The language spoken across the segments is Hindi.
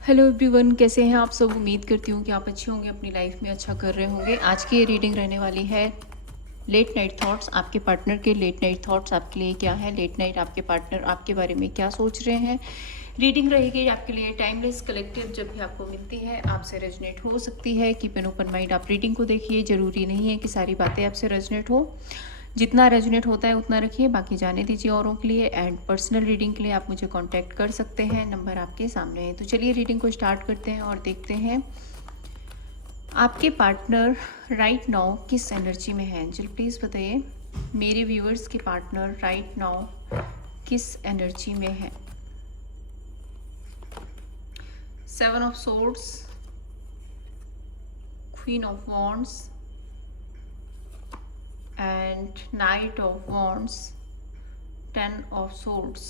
हेलो एवरीवन, कैसे हैं आप सब। उम्मीद करती हूँ कि आप अच्छे होंगे, अपनी लाइफ में अच्छा कर रहे होंगे। आज की ये रीडिंग रहने वाली है लेट नाइट थॉट्स। आपके पार्टनर के लेट नाइट थॉट्स आपके लिए क्या है। लेट नाइट आपके पार्टनर आपके बारे में क्या सोच रहे हैं। रीडिंग रहेगी आपके लिए टाइमलेस कलेक्टिव। जब भी आपको मिलती है आपसे रेजनेट हो सकती है। Keep an open mind. आप रीडिंग को देखिए, ज़रूरी नहीं है कि सारी बातें आपसे रेजनेट हो। जितना रेजोनेट होता है उतना रखिए, बाकी जाने दीजिए औरों के लिए। एंड पर्सनल रीडिंग के लिए आप मुझे कांटेक्ट कर सकते हैं, नंबर आपके सामने है। तो चलिए रीडिंग को स्टार्ट करते हैं और देखते हैं आपके पार्टनर राइट नाउ किस एनर्जी में है। एंजल प्लीज़ बताइए मेरे व्यूअर्स के पार्टनर राइट नाउ किस एनर्जी में है। 7 of swords, queen of wands and Knight of Wands, 10 of Swords.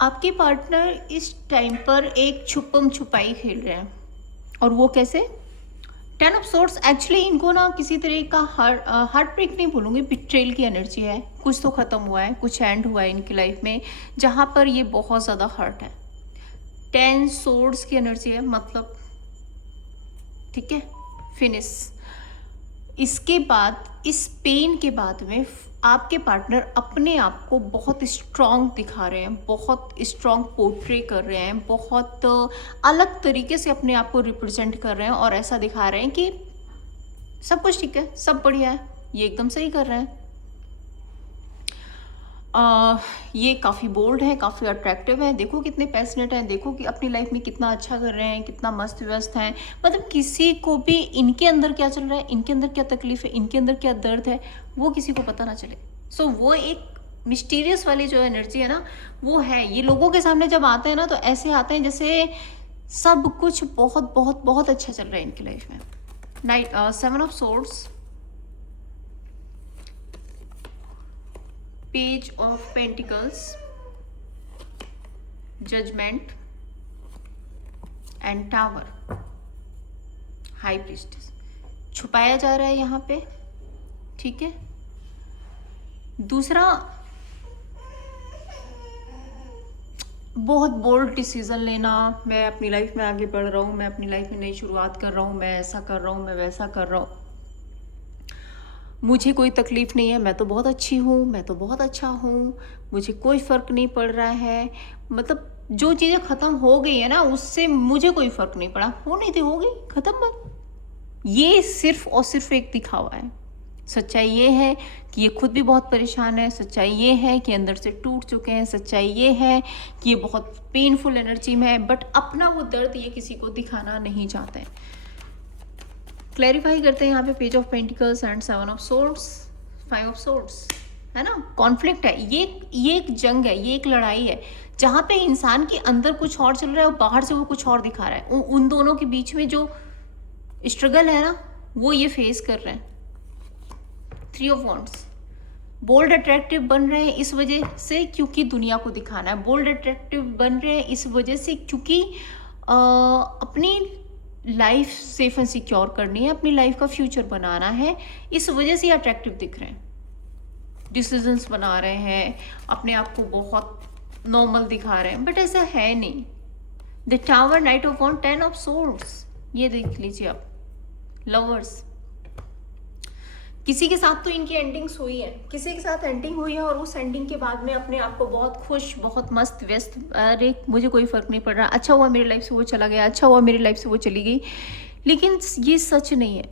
आपके पार्टनर इस टाइम पर एक छुपम छुपाई खेल रहे हैं। और वो कैसे? 10 ऑफ सोर्ड्स एक्चुअली इनको ना किसी तरह का हार्ट ब्रेक नहीं बोलूँगी, बिट्रेल की एनर्जी है। कुछ तो ख़त्म हुआ है, कुछ एंड हुआ है इनकी लाइफ में जहाँ पर ये बहुत ज़्यादा हर्ट है। 10 सोर्ड्स की एनर्जी है, मतलब ठीक है, फिनिश। इसके बाद, इस पेन के बाद में आपके पार्टनर अपने आप को बहुत स्ट्रॉन्ग दिखा रहे हैं, बहुत स्ट्रॉन्ग पोर्ट्रे कर रहे हैं, बहुत अलग तरीके से अपने आप को रिप्रेजेंट कर रहे हैं और ऐसा दिखा रहे हैं कि सब कुछ ठीक है, सब बढ़िया है, ये एकदम सही कर रहे हैं। ये काफ़ी बोल्ड है, काफ़ी अट्रैक्टिव है। देखो कितने पैशनेट हैं, देखो कि अपनी लाइफ में कितना अच्छा कर रहे हैं, कितना मस्त व्यस्त हैं। मतलब किसी को भी इनके अंदर क्या चल रहा है, इनके अंदर क्या तकलीफ है, इनके अंदर क्या दर्द है, वो किसी को पता ना चले। सो वो एक मिस्टीरियस वाली जो एनर्जी है ना, वो है। ये लोगों के सामने जब आते हैं ना तो ऐसे आते हैं जैसे सब कुछ बहुत बहुत बहुत अच्छा चल रहा है इनकी लाइफ में। 7 of swords, page of pentacles, judgement and tower, high priestess. छुपाया जा रहा है यहाँ पे, ठीक है। दूसरा, बहुत बोल्ड डिसीजन लेना। मैं अपनी लाइफ में आगे बढ़ रहा हूँ, मैं अपनी लाइफ में नई शुरुआत कर रहा हूँ, मैं ऐसा कर रहा हूँ, मैं वैसा कर रहा हूँ, मुझे कोई तकलीफ़ नहीं है, मैं तो बहुत अच्छी हूँ, मैं तो बहुत अच्छा हूँ, मुझे कोई फ़र्क नहीं पड़ रहा है। मतलब जो चीज़ें ख़त्म हो गई है ना, उससे मुझे कोई फ़र्क नहीं पड़ा। होनी थी, हो गई, ख़त्म बात। ये सिर्फ़ और सिर्फ़ एक दिखावा है। सच्चाई ये है कि ये खुद भी बहुत परेशान है। सच्चाई ये है कि अंदर से टूट चुके हैं। सच्चाई ये है कि ये बहुत पेनफुल एनर्जी में है, बट अपना वो दर्द ये किसी को दिखाना नहीं चाहते हैं। क्लैरिफाई करते हैं यहाँ पे page of pentacles and 7 of swords, 5 of swords, है ना। कॉन्फ्लिक्ट है, ये एक जंग है, ये एक लड़ाई है जहाँ पे इंसान के अंदर कुछ और चल रहा है और बाहर से वो कुछ और दिखा रहा है। उन दोनों के बीच में जो स्ट्रगल है ना, वो ये फेस कर रहे हैं। 3 ऑफ वॉन्ड्स, बोल्ड अट्रैक्टिव बन रहे हैं इस वजह से क्योंकि दुनिया को दिखाना है। बोल्ड अट्रैक्टिव बन रहे हैं इस वजह से क्योंकि अपनी लाइफ सेफ एंड सिक्योर करनी है, अपनी लाइफ का फ्यूचर बनाना है। इस वजह से अट्रैक्टिव दिख रहे हैं, डिसीजंस बना रहे हैं, अपने आप को बहुत नॉर्मल दिखा रहे हैं, बट ऐसा है नहीं। The tower, knight of wand, 10 of swords, ये देख लीजिए आप। लवर्स, किसी के साथ तो इनकी एंडिंग्स हुई है, किसी के साथ एंडिंग हुई है और उस एंडिंग के बाद में अपने आप को बहुत खुश, बहुत मस्त व्यस्त, अरे मुझे कोई फ़र्क नहीं पड़ रहा, अच्छा हुआ मेरी लाइफ से वो चला गया, अच्छा हुआ मेरी लाइफ से वो चली गई। लेकिन ये सच नहीं है।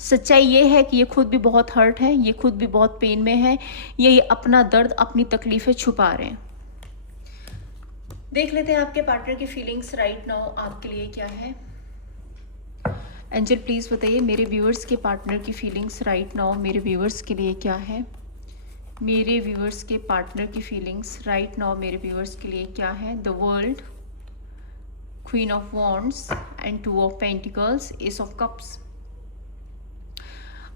सच्चाई ये है कि ये खुद भी बहुत हर्ट है, ये खुद भी बहुत पेन में है, ये अपना दर्द, अपनी तकलीफ़ें छुपा रहे हैं। देख लेते हैं आपके पार्टनर की फीलिंग्स राइट नाउ आपके लिए क्या है। एंजल प्लीज़ बताइए मेरे व्यूअर्स के पार्टनर की फीलिंग्स राइट नाउ मेरे व्यूअर्स के लिए क्या है। मेरे व्यूअर्स के पार्टनर की फीलिंग्स राइट नाउ मेरे व्यूअर्स के लिए क्या है। The world, queen of wands and 2 of pentacles, S of cups.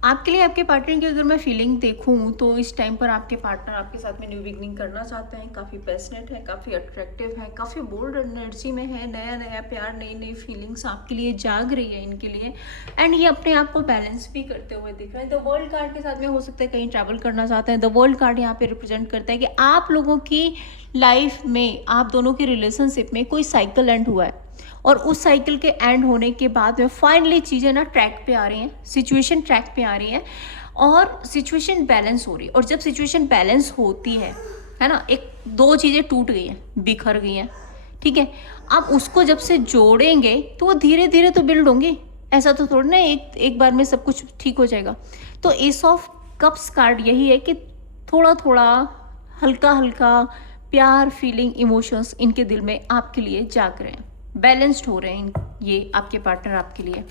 आपके लिए आपके पार्टनर की अगर मैं फीलिंग देखूं तो इस टाइम पर आपके पार्टनर आपके साथ में न्यू बिगनिंग करना चाहते हैं, काफ़ी पैशनेट है, काफ़ी अट्रैक्टिव है, काफ़ी बोल्ड एनर्जी में है, नया नया प्यार, नई नई फीलिंग्स आपके लिए जाग रही है इनके लिए। एंड ये अपने आप को बैलेंस भी करते हुए दिख रहे हैं। द वर्ल्ड कार्ड के साथ में हो सकता है कहीं ट्रैवल करना चाहते हैं। द वर्ल्ड कार्ड यहाँ पे रिप्रेजेंट करता है कि आप लोगों की लाइफ में, आप दोनों की रिलेशनशिप में कोई साइकिल एंड हुआ है और उस साइकिल के एंड होने के बाद में फाइनली चीज़ें ना ट्रैक पे आ रही हैं, सिचुएशन ट्रैक पे आ रही है और सिचुएशन बैलेंस हो रही है। और जब सिचुएशन बैलेंस होती है ना, एक दो चीज़ें टूट गई हैं, बिखर गई हैं, ठीक है, आप उसको जब से जोड़ेंगे तो वो धीरे धीरे तो बिल्ड होंगे, ऐसा तो थोड़ा ना एक बार में सब कुछ ठीक हो जाएगा। तो एस ऑफ कप्स कार्ड यही है कि थोड़ा थोड़ा, हल्का हल्का प्यार, फीलिंग, इमोशंस इनके दिल में आपके लिए जाग रहे हैं, बैलेंस्ड हो रहे हैं ये आपके पार्टनर आपके लिए।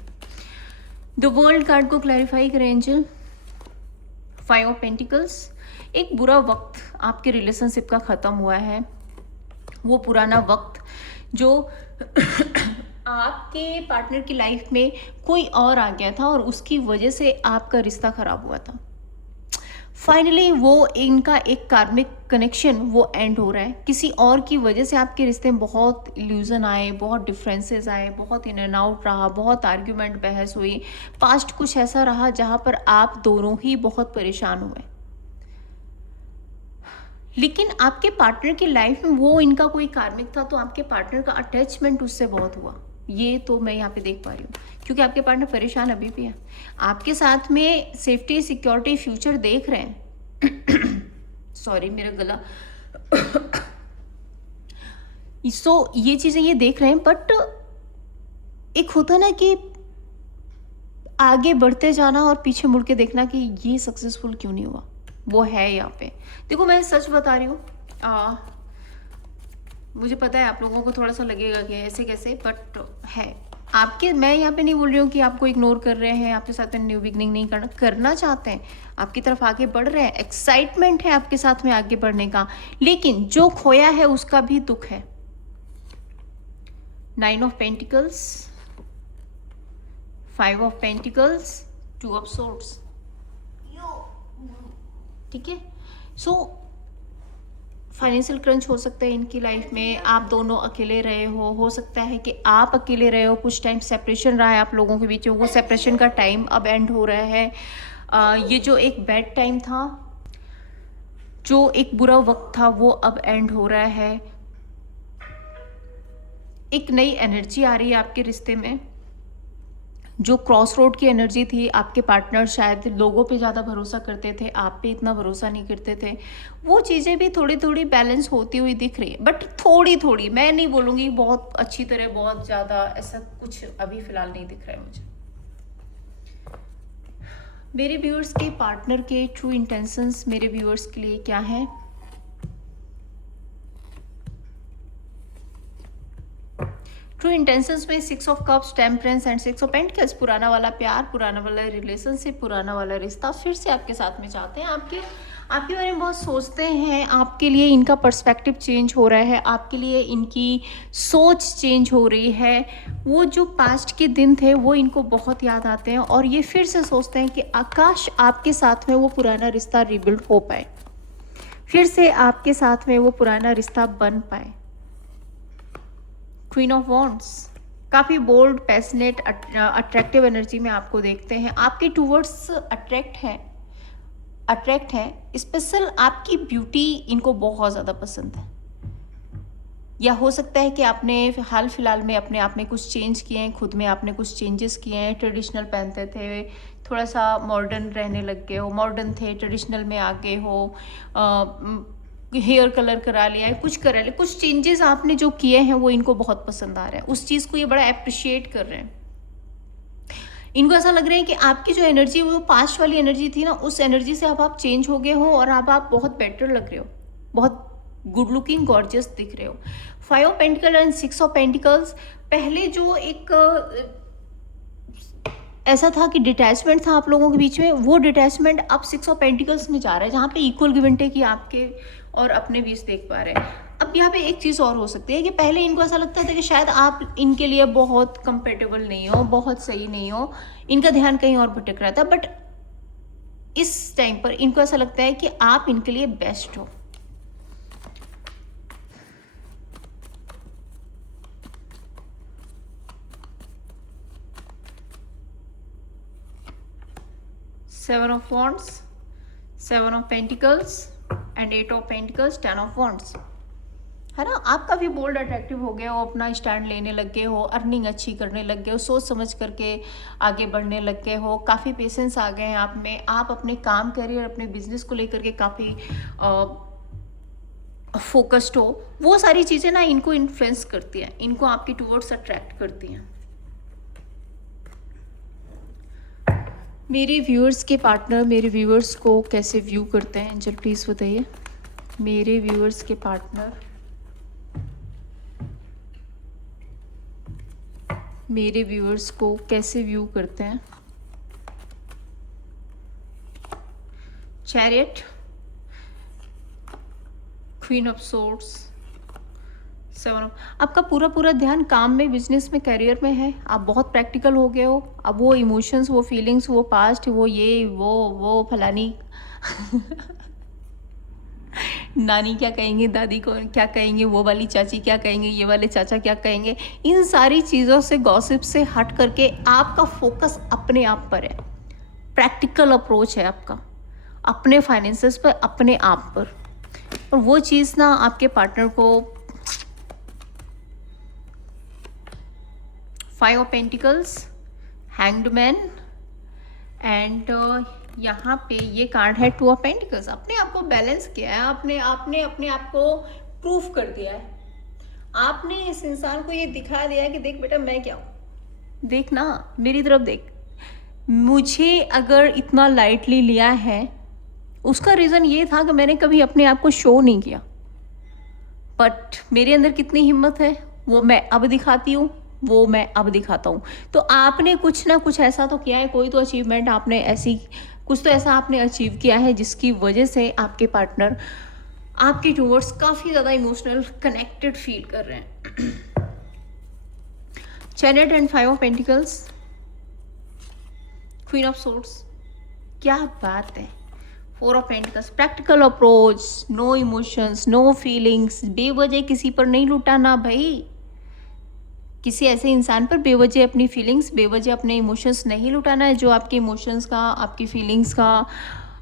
द वर्ल्ड कार्ड को क्लैरिफाई करें एंजल। 5 ऑफ पेंटिकल्स, एक बुरा वक्त आपके रिलेशनशिप का ख़त्म हुआ है, वो पुराना वक्त जो आपके पार्टनर की लाइफ में कोई और आ गया था और उसकी वजह से आपका रिश्ता ख़राब हुआ था। फाइनली वो इनका एक कार्मिक कनेक्शन वो एंड हो रहा है। किसी और की वजह से आपके रिश्ते में बहुत इल्यूजन आए, बहुत डिफरेंसेस आए, बहुत इन एंड आउट रहा, बहुत आर्ग्यूमेंट, बहस हुई। पास्ट कुछ ऐसा रहा जहाँ पर आप दोनों ही बहुत परेशान हुए, लेकिन आपके पार्टनर की लाइफ में वो इनका कोई कार्मिक था तो आपके पार्टनर का अटैचमेंट उससे बहुत हुआ। ये तो मैं यहाँ पे देख पा रही हूँ, क्योंकि आपके पार्टनर परेशान अभी भी है, आपके साथ में सेफ्टी, सिक्योरिटी, फ्यूचर देख रहे हैं। सॉरी मेरा गला। सो ये चीज़ें ये देख रहे हैं, बट एक होता ना कि आगे बढ़ते जाना और पीछे मुड़ के देखना कि ये सक्सेसफुल क्यों नहीं हुआ, वो है यहाँ पे। देखो मैं सच बता रही हूँ, मुझे पता है आप लोगों को थोड़ा सा लगेगा कि ऐसे कैसे, बट है आपके। मैं यहाँ पे नहीं बोल रही हूँ कि आपको इग्नोर कर रहे हैं, आपके साथ में न्यू बिगनिंग नहीं करना चाहते हैं, आपकी तरफ आगे बढ़ रहे हैं, एक्साइटमेंट है आपके साथ में आगे बढ़ने का, लेकिन जो खोया है उसका भी दुख है। 9 of pentacles, 5 of pentacles, 2 of swords, ठीक है। सो फाइनेंशियल क्रंच हो सकता है इनकी लाइफ में, आप दोनों अकेले रहे हो सकता है कि आप अकेले रहे हो, कुछ टाइम सेपरेशन रहा है आप लोगों के बीच, वो सेपरेशन का टाइम अब एंड हो रहा है। ये जो एक बैड टाइम था, जो एक बुरा वक्त था, वो अब एंड हो रहा है। एक नई एनर्जी आ रही है आपके रिश्ते में। जो क्रॉस रोड की एनर्जी थी, आपके पार्टनर शायद लोगों पे ज़्यादा भरोसा करते थे, आप पे इतना भरोसा नहीं करते थे, वो चीज़ें भी थोड़ी थोड़ी बैलेंस होती हुई दिख रही है, बट थोड़ी थोड़ी, मैं नहीं बोलूँगी बहुत अच्छी तरह, बहुत ज़्यादा, ऐसा कुछ अभी फ़िलहाल नहीं दिख रहा है मुझे। मेरे व्यूअर्स के पार्टनर के ट्रू इंटेंशंस मेरे व्यूअर्स के लिए क्या है? ट्रू इंटेंशंस में 6 of cups, temperance and 6 of pentacles, पुराना वाला प्यार, पुराना वाला रिलेशनशिप, पुराना वाला रिश्ता फिर से आपके साथ में चाहते हैं, आपके बारे में बहुत सोचते हैं, आपके लिए इनका पर्सपेक्टिव चेंज हो रहा है, आपके लिए इनकी सोच चेंज हो रही है। वो जो पास्ट के दिन थे वो इनको बहुत याद आते हैं और ये फिर से सोचते हैं कि आकाश आपके साथ में वो पुराना रिश्ता रिबिल्ड हो पाए, फिर से आपके साथ में वो पुराना रिश्ता बन पाए। क्वीन ऑफ वॉन्ड्स, काफ़ी बोल्ड, पैशनेट, अट्रैक्टिव एनर्जी में आपको देखते हैं, आपके टूवर्ड्स अट्रैक्ट है। स्पेशल आपकी ब्यूटी इनको बहुत ज़्यादा पसंद है, या हो सकता है कि आपने हाल फिलहाल में अपने आप में कुछ चेंज किए हैं, खुद में आपने कुछ चेंजेस किए हैं। ट्रेडिशनल पहनते थे, थोड़ा सा मॉडर्न रहने लग गए हो, मॉडर्न थे ट्रेडिशनल में आ गए हो, हेयर कलर करा लिया है, कुछ करा लिया, कुछ चेंजेस आपने जो किए हैं वो इनको बहुत पसंद आ रहा है, उस चीज़ को ये बड़ा अप्रिशिएट कर रहे हैं। इनको ऐसा लग रहा है कि आपकी जो एनर्जी, वो पास्ट वाली एनर्जी थी ना, उस एनर्जी से अब आप चेंज हो गए हो और अब आप बहुत बेटर लग रहे हो, बहुत गुड लुकिंग, गॉर्जियस दिख रहे हो। 5 of pentacle and 6 of pentacles, पहले जो एक ऐसा था कि डिटैचमेंट था आप लोगों के बीच में, वो डिटैचमेंट अब 6 ऑफ पेंटिकल्स में जा रहा है, जहाँ पे इक्वल गिव एंड टेक की आपके और अपने बीच देख पा रहे हैं। अब यहाँ पे एक चीज़ और हो सकती है कि पहले इनको ऐसा लगता था कि शायद आप इनके लिए बहुत कंपेटेबल नहीं हो, बहुत सही नहीं हो, इनका ध्यान कहीं और भटक रहा था, बट इस टाइम पर इनको ऐसा लगता है कि आप इनके लिए बेस्ट हो। Seven of wands, seven of pentacles and eight of pentacles, ten of wands, है ना। आप काफ़ी बोल्ड अट्रैक्टिव हो गए हो, अपना स्टैंड लेने लग गए हो, अर्निंग अच्छी करने लग गए हो, सोच समझ करके आगे बढ़ने लग गए हो, काफ़ी पेशेंस आ गए हैं आप में। आप अपने काम, करियर, अपने बिजनेस को लेकर के काफ़ी फोकस्ड हो। वो सारी चीज़ें ना इनको इन्फ्लुएंस करती हैं, इनको आपकी टुवर्ड्स अट्रैक्ट करती हैं। मेरे व्यूअर्स के पार्टनर मेरे व्यूअर्स को कैसे व्यू करते हैं, एंजल प्लीज़ बताइए। मेरे व्यूअर्स के पार्टनर मेरे व्यूअर्स को कैसे व्यू करते हैं। Chariot, queen of swords, seven of, आपका पूरा ध्यान काम में, बिजनेस में, करियर में है। आप बहुत प्रैक्टिकल हो गए हो। अब वो इमोशंस, वो फीलिंग्स, वो पास्ट, वो ये वो फलानी नानी क्या कहेंगे, दादी को क्या कहेंगे, वो वाली चाची क्या कहेंगे, ये वाले चाचा क्या कहेंगे, इन सारी चीज़ों से, गॉसिप से हट करके आपका फोकस अपने आप पर है। प्रैक्टिकल अप्रोच है आपका, अपने फाइनेंसेस पर, अपने आप पर। और वो चीज़ ना आपके पार्टनर को, five of pentacles, hanged man and यहाँ पे ये कार्ड है टू ऑफ पेंटिकल्स। अपने आप को बैलेंस किया है, आपने अपने आप को प्रूफ कर दिया है। आपने इस इंसान को ये दिखा दिया है कि देख बेटा मैं क्या हूँ, देख ना मेरी तरफ देख। मुझे अगर इतना लाइटली लिया है उसका रीज़न ये था कि मैंने कभी अपने आप को शो नहीं किया, बट मेरे अंदर कितनी हिम्मत है वो मैं अब दिखाती हूँ, वो मैं अब दिखाता हूँ। तो आपने कुछ ना कुछ ऐसा तो किया है, कोई तो अचीवमेंट आपने ऐसी, कुछ तो ऐसा आपने अचीव किया है जिसकी वजह से आपके पार्टनर आपके टूवर्ड्स काफ़ी ज़्यादा इमोशनल कनेक्टेड फील कर रहे हैं। Chariot and five of pentacles, queen of swords, क्या बात है। Four of pentacles, practical approach, no emotions, no feelings, बेवजह किसी पर नहीं लुटाना भाई। किसी ऐसे इंसान पर बेवजह अपनी फीलिंग्स, बेवजह अपने इमोशंस नहीं लुटाना है जो आपके इमोशंस का, आपकी फीलिंग्स का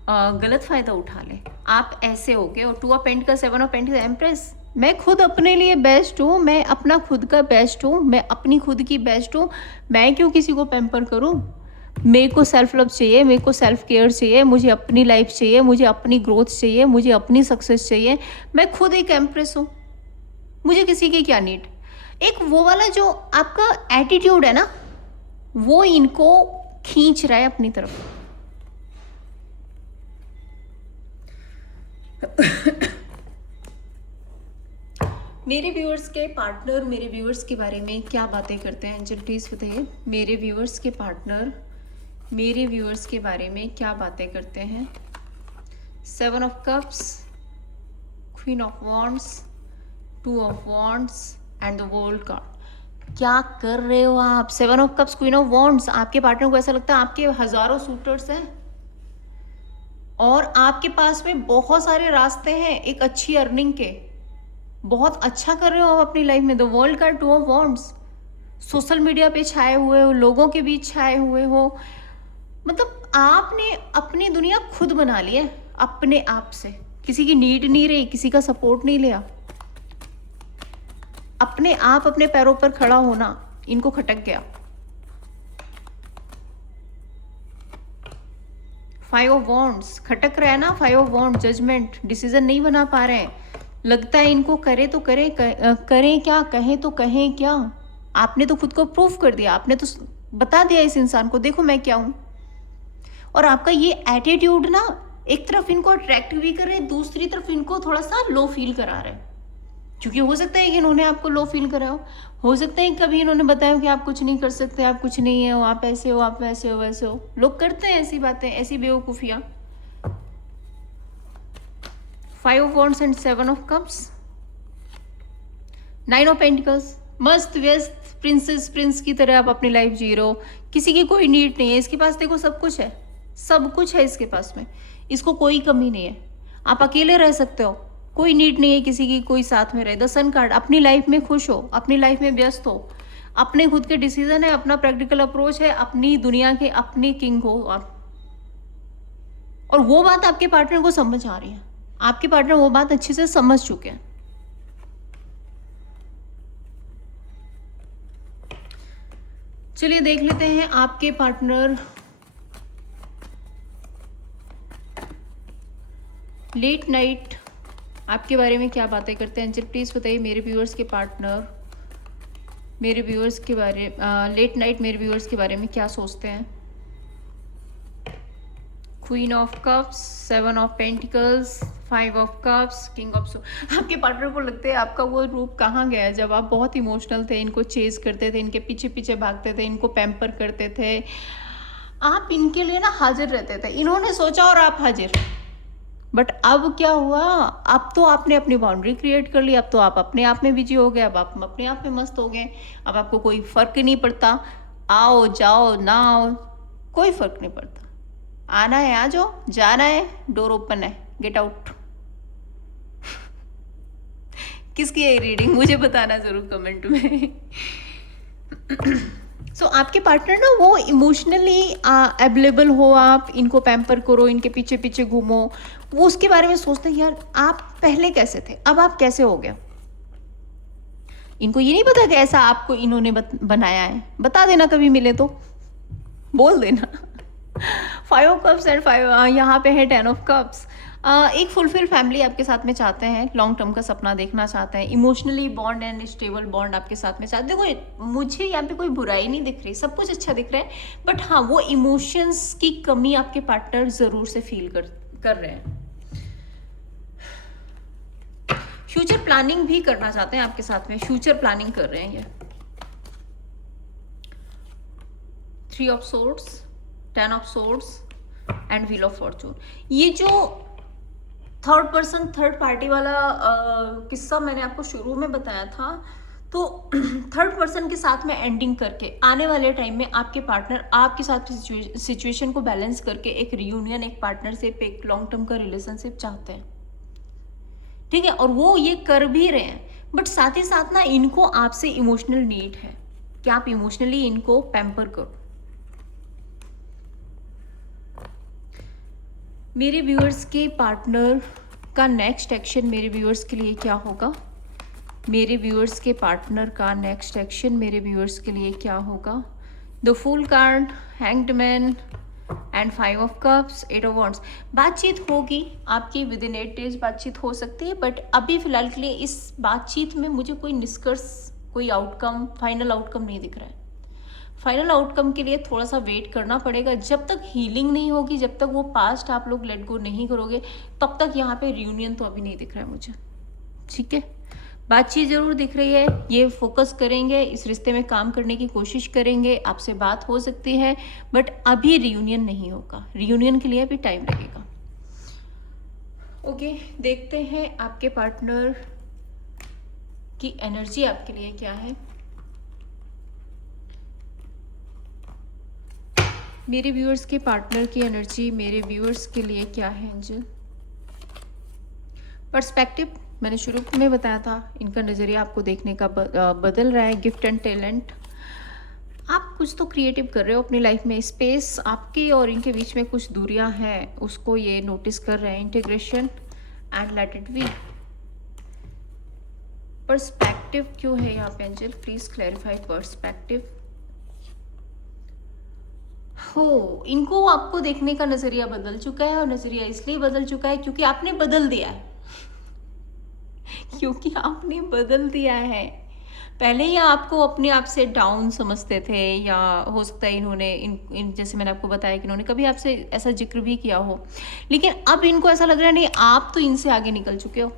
गलत फ़ायदा उठा ले। आप ऐसे हो गए। और two of pentacles, seven of pentacles, empress, मैं खुद अपने लिए बेस्ट हूँ, मैं अपना खुद का बेस्ट हूँ, मैं अपनी खुद की बेस्ट हूँ। मैं क्यों किसी को पैम्पर करूँ। मेरे को सेल्फ लव चाहिए, मेरे को सेल्फ केयर चाहिए, मुझे अपनी लाइफ चाहिए, मुझे अपनी ग्रोथ चाहिए, मुझे अपनी सक्सेस चाहिए। मैं खुद एक एम्प्रेस हूँ, मुझे किसी की क्या नीड। एक वो वाला जो आपका एटीट्यूड है ना, वो इनको खींच रहा है अपनी तरफ। मेरे व्यूअर्स के पार्टनर मेरे व्यूअर्स के बारे में क्या बातें करते हैं, एंजल प्लीज बताइए। मेरे व्यूअर्स के पार्टनर मेरे व्यूअर्स के बारे में क्या बातें करते हैं। Seven of cups, queen of wands, two of wands and the world card. क्या कर रहे हो आप। Seven of cups, queen of wands, आपके पार्टनर को ऐसा लगता है आपके हजारों सूटर्स हैं और आपके पास में बहुत सारे रास्ते हैं एक अच्छी अर्निंग के। बहुत अच्छा कर रहे हो आप अपनी लाइफ में। The world card, two of wands, social media पे छाए हुए हो, लोगों के बीच छाए हुए हो। मतलब आपने अपनी दुनिया खुद बना ली है अपने आप से, किसी की नीड नहीं रही, किसी का सपोर्ट नहीं लिया। अपने आप अपने पैरों पर खड़ा होना इनको खटक गया। फाइव ऑफ वॉन्ड्स, खटक रहा है ना। Five of wands, judgement, decision नहीं बना पा रहे हैं। लगता है इनको करे तो करें क्या, कहें तो कहें क्या। आपने तो खुद को प्रूफ कर दिया, आपने तो बता दिया इस इंसान को देखो मैं क्या हूं। और आपका ये एटीट्यूड ना एक तरफ इनको अट्रैक्ट भी कर रहे हैं, दूसरी तरफ इनको थोड़ा सा लो फील करा रहे हैं। क्योंकि हो सकता है कि इन्होंने आपको लो फील करा हो सकता है कभी इन्होंने बताया कि आप कुछ नहीं कर सकते, आप कुछ नहीं है, आप ऐसे हो, आप वैसे हो, वैसे हो। लोग करते हैं ऐसी बातें, ऐसी बेवकूफियां। Five of wands and seven of cups, nine of pentacles, मस्त व्यस्त प्रिंसेस प्रिंस की तरह आप अपनी लाइफ जी रहे हो। किसी की कोई नीड नहीं है, इसके पास देखो सब कुछ है। सब कुछ है इसके पास में, इसको कोई कमी नहीं है। आप अकेले रह सकते हो, कोई नीड नहीं है किसी की कोई साथ में रहे। द सन कार्ड, अपनी लाइफ में खुश हो, अपनी लाइफ में व्यस्त हो, अपने खुद के डिसीजन है, अपना प्रैक्टिकल अप्रोच है, अपनी दुनिया के अपनी किंग हो आप। और वो बात आपके पार्टनर को समझ आ रही है, आपके पार्टनर वो बात अच्छे से समझ चुके हैं। चलिए देख लेते हैं आपके पार्टनर लेट नाइट आपके बारे में क्या बातें करते हैं। एंजल प्लीज बताइए मेरे व्यूअर्स के पार्टनर मेरे व्यूअर्स के बारे लेट नाइट मेरे व्यूअर्स के बारे में क्या सोचते हैं। Queen of cups, 7 of pentacles, 5 of cups, king of swords. आपके पार्टनर को लगता है आपका वो रूप कहाँ गया जब आप बहुत इमोशनल थे, इनको चेज करते थे, इनके पीछे पीछे भागते थे, इनको पैम्पर करते थे, आप इनके लिए ना हाजिर रहते थे। इन्होंने सोचा और आप हाजिर। बट अब क्या हुआ, अब तो आपने अपनी बाउंड्री क्रिएट कर ली, अब तो आप अपने आप में बिजी हो गए, अब आप अपने आप में मस्त हो गए। अब आपको कोई फर्क ही नहीं पड़ता, आओ जाओ ना आओ कोई फर्क नहीं पड़ता। आना है आ जाओ, जाना है डोर ओपन है, गेट आउट। किसकी है रीडिंग मुझे बताना जरूर कमेंट में। सो आपके पार्टनर ना वो इमोशनली अवेलेबल हो, आप इनको पैम्पर करो, इनके पीछे पीछे घूमो, वो उसके बारे में सोचते हैं यार आप पहले कैसे थे, अब आप कैसे हो गए। इनको ये नहीं पता कि ऐसा आपको इन्होंने बनाया है। बता देना कभी मिले तो, बोल देना। 5 ऑफ कप्स एंड 5 यहाँ पे है 10 ऑफ कप्स। एक फुलफिल फैमिली आपके साथ में चाहते हैं, लॉन्ग टर्म का सपना देखना चाहते हैं, emotionally bond and stable bond आपके साथ में चाहते हैं। देखो मुझे यहाँ पे कोई बुराई नहीं दिख रही, सब कुछ अच्छा दिख रहा है, बट हाँ वो इमोशंस की कमी आपके पार्टनर जरूर से फील कर रहे हैं। फ्यूचर प्लानिंग भी करना चाहते हैं आपके साथ में, फ्यूचर प्लानिंग कर रहे हैं ये। 3 of swords, 10 of swords and wheel of Fortune. ये जो थर्ड पर्सन थर्ड पार्टी वाला किस्सा मैंने आपको शुरू में बताया था, तो थर्ड पर्सन के साथ में एंडिंग करके आने वाले टाइम में आपके पार्टनर आपके साथ सिचुएशन को बैलेंस करके एक रियूनियन, एक पार्टनरशिप, एक लॉन्ग टर्म का रिलेशनशिप चाहते हैं, ठीक है। और वो ये कर भी रहे हैं, बट साथ ही साथ ना इनको आपसे इमोशनल नीड है कि आप इमोशनली इनको पैम्पर करो। मेरे व्यूअर्स के पार्टनर का नेक्स्ट एक्शन मेरे व्यूअर्स के लिए क्या होगा। मेरे व्यूअर्स के पार्टनर का नेक्स्ट एक्शन मेरे व्यूअर्स के लिए क्या होगा। The fool card, hanged man and 5 of cups, 8 of wands. बातचीत होगी आपकी, विद इन 8 डेज बातचीत हो सकती है, बट अभी फिलहाल के लिए इस बातचीत में मुझे कोई निष्कर्ष, कोई आउटकम, फाइनल आउटकम नहीं दिख रहा है। फाइनल आउटकम के लिए थोड़ा सा वेट करना पड़ेगा। जब तक हीलिंग नहीं होगी, जब तक वो पास्ट आप लोग लेट गो नहीं करोगे, तब तक यहाँ पे रियूनियन तो अभी नहीं दिख रहा है मुझे, ठीक है। बातचीत जरूर दिख रही है, ये फोकस करेंगे, इस रिश्ते में काम करने की कोशिश करेंगे, आपसे बात हो सकती है, बट अभी रियूनियन नहीं होगा। रियूनियन के लिए अभी टाइम लगेगा। ओके, देखते हैं आपके पार्टनर की एनर्जी आपके लिए क्या है। मेरे व्यूअर्स के पार्टनर की एनर्जी मेरे व्यूअर्स के लिए क्या है एंजल। पर्सपेक्टिव मैंने शुरू में बताया था, इनका नज़रिया आपको देखने का बदल रहा है। गिफ्ट एंड टैलेंट, आप कुछ तो क्रिएटिव कर रहे हो अपनी लाइफ में। स्पेस आपके और इनके बीच में कुछ दूरियां हैं, उसको ये नोटिस कर रहे हैं। Integration and let it be. Perspective क्यों है यहाँ पे एंजल, प्लीज क्लैरिफाई पर्सपेक्टिव। हो, इनको आपको देखने का नजरिया बदल चुका है, और नजरिया इसलिए बदल चुका है क्योंकि आपने बदल दिया है। क्योंकि आपने बदल दिया है। पहले ही आपको अपने आप से डाउन समझते थे, या हो सकता है इन्होंने इन जैसे मैंने आपको बताया कि इन्होंने कभी आपसे ऐसा जिक्र भी किया हो, लेकिन अब इनको ऐसा लग रहा है नहीं, आप तो इनसे आगे निकल चुके हो।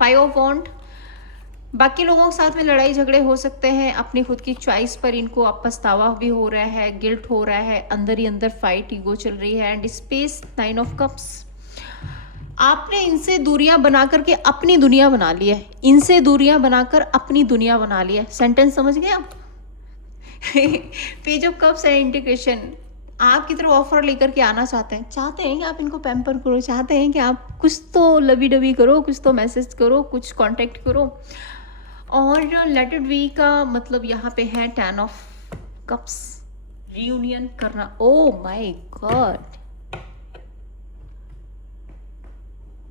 5 ऑफ वॉन्ड, बाकी लोगों के साथ में लड़ाई झगड़े हो सकते हैं, अपनी खुद की चॉइस पर इनको अब पछतावा भी हो रहा है, गिल्ट हो रहा है, अंदर ही अंदर फाइट ईगो चल रही है। एंड स्पेस, 9 ऑफ कप्स, आपने इनसे दूरियां बना करके अपनी दुनिया बना ली है, इनसे दूरियां बनाकर अपनी दुनिया बना ली है। सेंटेंस समझ गए आप? पेज ऑफ कप्स है इंटीग्रेशन, आपकी तरफ ऑफर लेकर के आना चाहते हैं कि आप इनको पैम्पर करो, चाहते हैं कि आप कुछ तो लवी डवी करो, कुछ तो मैसेज करो, कुछ कांटेक्ट करो। और लेट इट बी का मतलब यहाँ पे है 10 ऑफ कप्स, रियूनियन करना। Oh my God,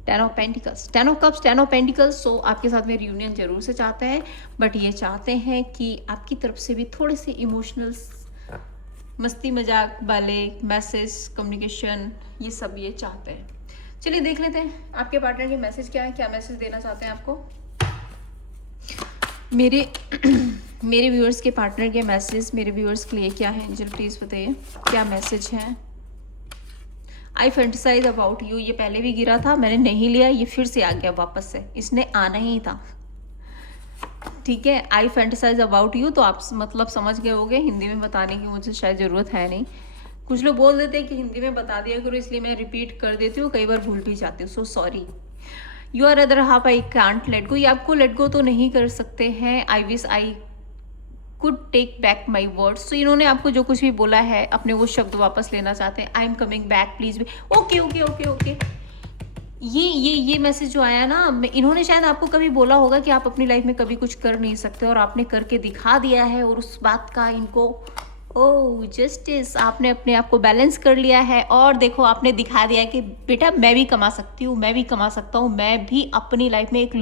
10 of pentacles, 10 of cups, 10 of pentacles. So आपके साथ में रियूनियन जरूर से चाहते हैं, बट ये चाहते हैं कि आपकी तरफ से भी थोड़े से इमोशनल, मस्ती मजाक वाले मैसेज, कम्युनिकेशन, ये सब ये चाहते हैं। चलिए देख लेते हैं आपके पार्टनर के मैसेज क्या है, क्या मैसेज देना चाहते हैं आपको। मेरे मेरे व्यूअर्स के पार्टनर के मैसेज मेरे व्यूअर्स के लिए क्या है एंजल, प्लीज़ बताइए क्या मैसेज है। आई फैंटिसाइज अबाउट यू, ये पहले भी गिरा था, मैंने नहीं लिया, ये फिर से आ गया वापस से, इसने आना ही था। ठीक है, आई फैंटिसाइज अबाउट यू, तो आप मतलब समझ गए होगे, हिंदी में बताने की मुझे शायद ज़रूरत है नहीं। कुछ लोग बोल देते हैं कि हिंदी में बता दिया करो, इसलिए मैं रिपीट कर देती हूँ, कई बार भूल भी जाती हूँ, so sorry. You are other half I can't let go, ये आपको लेट गो तो नहीं कर सकते हैं। I wish I could take back my words, तो इन्होंने आपको जो कुछ भी बोला है अपने वो शब्द वापस लेना चाहते हैं। I am coming back please भी, ओके ओके ओके ओके। ये मैसेज जो आया ना, इन्होंने शायद आपको कभी बोला होगा कि आप अपनी लाइफ में कभी कुछ कर नहीं सकते, और आपने करके दिखा दिया है, और उस बात का इनको ओह जस्टिस, आपने अपने आप को बैलेंस कर लिया है, और देखो आपने दिखा दिया कि बेटा मैं भी कमा सकती हूँ, मैं भी कमा सकता हूँ, मैं भी अपनी लाइफ में एक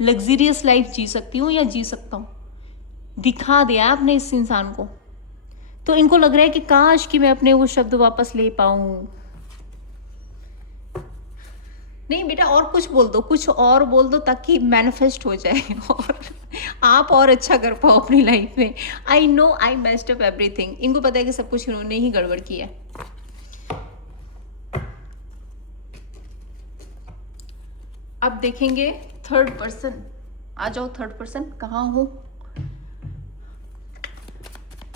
लग्जरियस लाइफ जी सकती हूँ या जी सकता हूँ। दिखा दिया आपने इस इंसान को, तो इनको लग रहा है कि काश कि मैं अपने वो शब्द वापस ले पाऊँ। नहीं बेटा और कुछ बोल दो, कुछ और बोल दो ताकि मैनिफेस्ट हो जाए और आप और अच्छा कर पाओ अपनी लाइफ में। I know I messed up everything, इनको पता है कि सब कुछ इन्होंने ही गड़बड़ किया है। अब देखेंगे थर्ड पर्सन, आ जाओ थर्ड पर्सन, कहाँ हो।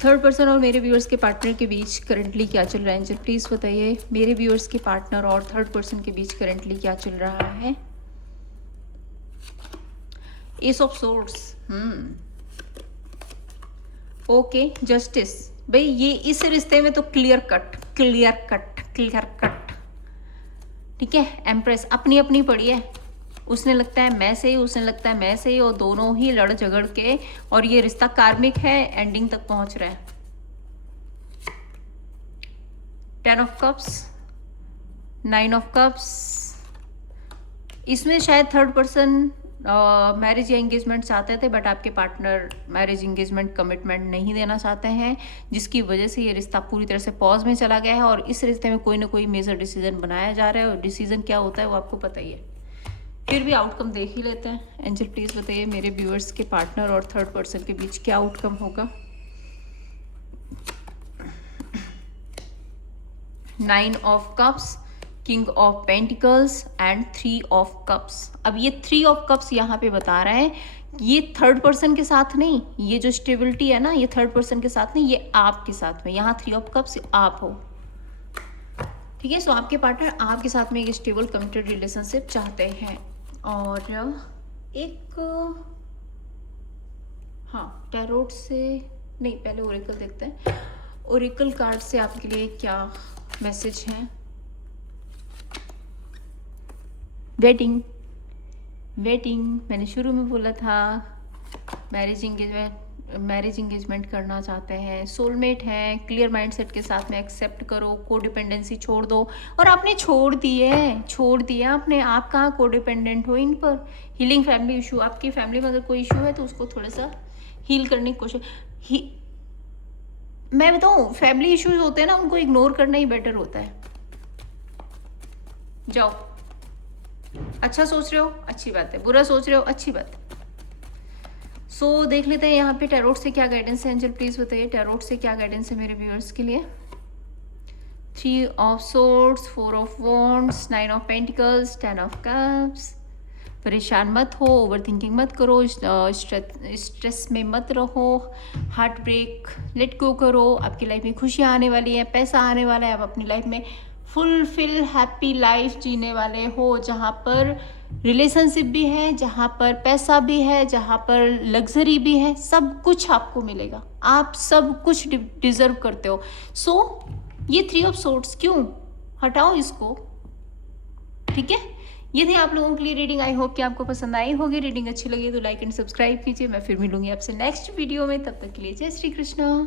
थर्ड पर्सन और मेरे व्यूअर्स के पार्टनर के बीच करंटली क्या चल रहा है एंजल, प्लीज़ बताइए। मेरे व्यूअर्स के पार्टनर और थर्ड पर्सन के बीच करंटली क्या चल रहा है। S of swords, okay, justice. भाई ये इस रिश्ते में तो क्लियर कट, ठीक है। एम्प्रेस अपनी अपनी पड़ी है, उसने लगता है मैं सही, उसने लगता है मैं सही, और दोनों ही लड़ झगड़ के, और ये रिश्ता कार्मिक है, एंडिंग तक पहुंच रहा है। 10 ऑफ कप्स, 9 ऑफ कप्स, इसमें शायद थर्ड पर्सन मैरिज या एंगेजमेंट चाहते थे, बट आपके पार्टनर मैरिज एंगेजमेंट कमिटमेंट नहीं देना चाहते हैं, जिसकी वजह से ये रिश्ता पूरी तरह से पॉज में चला गया है, और इस रिश्ते में कोई ना कोई मेजर डिसीजन बनाया जा रहा है, और डिसीजन क्या होता है वो आपको पता ही है। फिर भी आउटकम देख ही लेते हैं। एंजल प्लीज बताइए मेरे व्यूअर्स के पार्टनर और थर्ड पर्सन के बीच क्या आउटकम होगा। 9 of cups, king of pentacles and 3 of cups. अब ये 3 ऑफ कप्स यहाँ पे बता रहा है ये थर्ड पर्सन के साथ नहीं, ये जो स्टेबिलिटी है ना ये थर्ड पर्सन के साथ नहीं, ये आपके साथ में। यहाँ 3 ऑफ कप्स आप हो, ठीक है। सो आपके पार्टनर आपके साथ में एक स्टेबल कमिटेड रिलेशनशिप चाहते हैं। और एक हाँ टैरोट से नहीं, पहले ओरेकल देखते हैं। ओरेकल कार्ड से आपके लिए क्या मैसेज है। वेटिंग, मैंने शुरू में बोला था मैरिज एंगेजमेंट करना चाहते हैं, सोलमेट हैं, क्लियर माइंडसेट के साथ में एक्सेप्ट करो, कोडिपेंडेंसी छोड़ दो। और आपने छोड़ दिया आपने, आप कहाँ कोडिपेंडेंट हो इन पर। हीलिंग फैमिली इशू, आपकी फैमिली में अगर कोई इशू है तो उसको थोड़ा सा हील करने की कोशिश। मैं बताऊँ फैमिली इश्यूज होते हैं ना, उनको इग्नोर करना ही बेटर होता है। जाओ, अच्छा सोच रहे हो अच्छी बात है, बुरा सोच रहे हो अच्छी बात है। सो देख लेते हैं यहाँ पे टैरोट से क्या गाइडेंस है। एंजल प्लीज बताइए टैरोट से क्या गाइडेंस है मेरे व्यूअर्स के लिए। 3 of swords, 4 of wands, 9 of pentacles, 10 of cups. परेशान मत हो, ओवर थिंकिंग मत करो, स्ट्रेस में मत रहो, हार्ट ब्रेक लेट गो करो। आपकी लाइफ में खुशियाँ आने वाली है, पैसा आने वाला है, आप अपनी लाइफ में फुलफिल हैप्पी लाइफ जीने वाले हो, जहाँ पर रिलेशनशिप भी है, जहाँ पर पैसा भी है, जहाँ पर लग्जरी भी है, सब कुछ आपको मिलेगा। आप सब कुछ डिजर्व करते हो। सो ये 3 ऑफ सोर्ड्स क्यों, हटाओ इसको, ठीक है। ये थी आप लोगों के लिए रीडिंग। आई होप कि आपको पसंद आई होगी। रीडिंग अच्छी लगी तो लाइक एंड सब्सक्राइब कीजिए। मैं फिर मिलूंगी आपसे नेक्स्ट वीडियो में, तब तक के लिए जय श्री कृष्ण।